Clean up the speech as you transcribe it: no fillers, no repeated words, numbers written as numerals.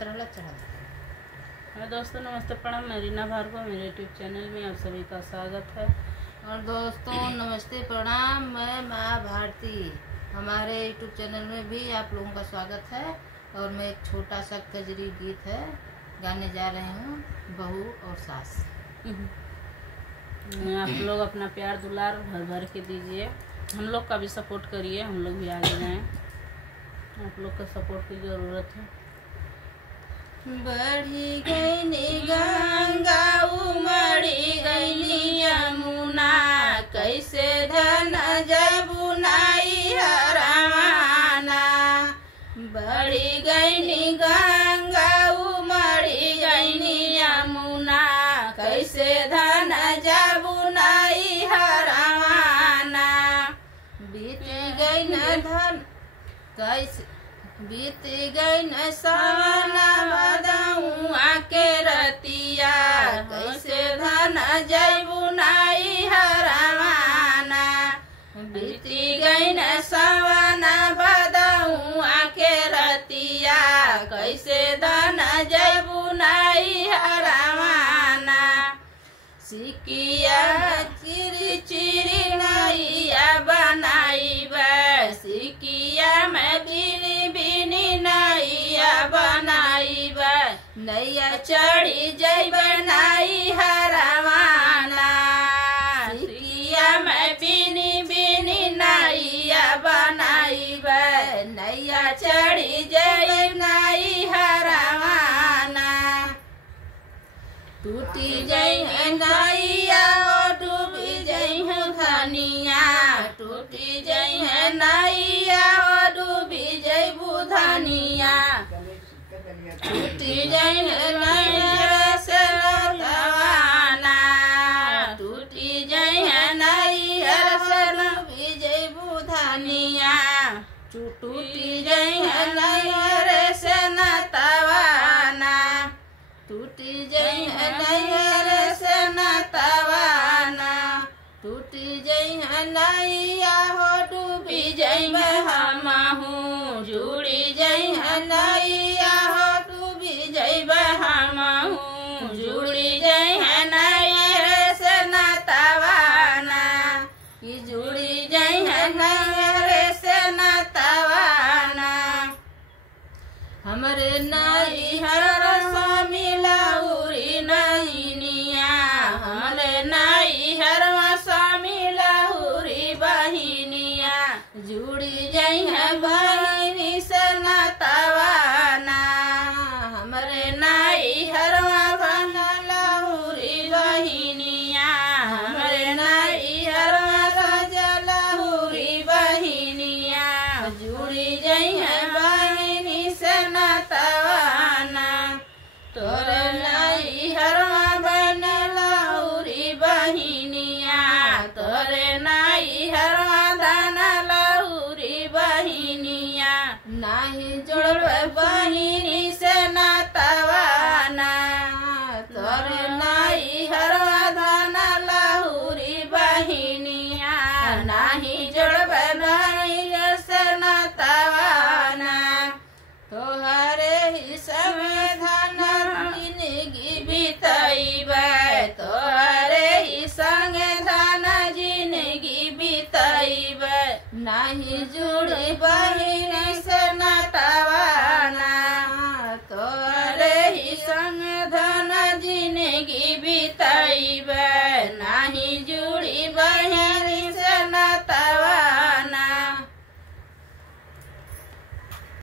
हाँ दोस्तों नमस्ते प्रणाम। मैं रीना भार्गव, मेरे यूट्यूब चैनल में आप सभी का स्वागत है। और दोस्तों नमस्ते प्रणाम, मैं माँ भारती, हमारे यूट्यूब चैनल में भी आप लोगों का स्वागत है। और मैं एक छोटा सा कजरी गीत है गाने जा रही हूँ, बहू और सास। आप लोग अपना प्यार दुलार भर भर के दीजिए, हम लोग का भी सपोर्ट करिए, हम लोग भी आगे जाएं। आप लोग का सपोर्ट की ज़रूरत है। बढ़ी गई गंगा उमड़ी गई यमुना, कैसे धन जबुनाई हरवाना। बढ़ी गई गंगा उमड़ी गई यमुना, कैसे धन जबुनाई हरवाना। बीत गई न धन कैसे बीत गई न सवना बदहुआ के रतिया, कैसे धन जबुनाई हरवाना। बीत गई न सवना बदहुआ के रतिया, कैसे धन जबुनाई हरवाना। सिकिया चिरी चिरी नैया बनाई सिकिया में बिनी बिनी नैया बनाई नैया चढ़ी जई बनाई हरवाना। सिकिया में बिनी बिनी नैया बनाई नैया चढ़ी जई बनाई हरवाना। टूटी जई है नैया और डूबी जई है धनिया, टूटी जई है नैया और डूबी जई बुधनिया। टूटी जई है नैया से रतवाना, टूटी जई है नैया से डूबी जई बुधनिया। टूटी जई है नैया से नतवाना, टूटी जई है नैया से नतवाना। टूटी जई है नैया हो डूबी जई में हमहूँ, जुड़ी जई है नैया हो डूबी जई में हमहूँ, जुड़ी जई है नैया से नतवाना। ये जुड़ी जई है नैया से नतवाना। हमरे नैहर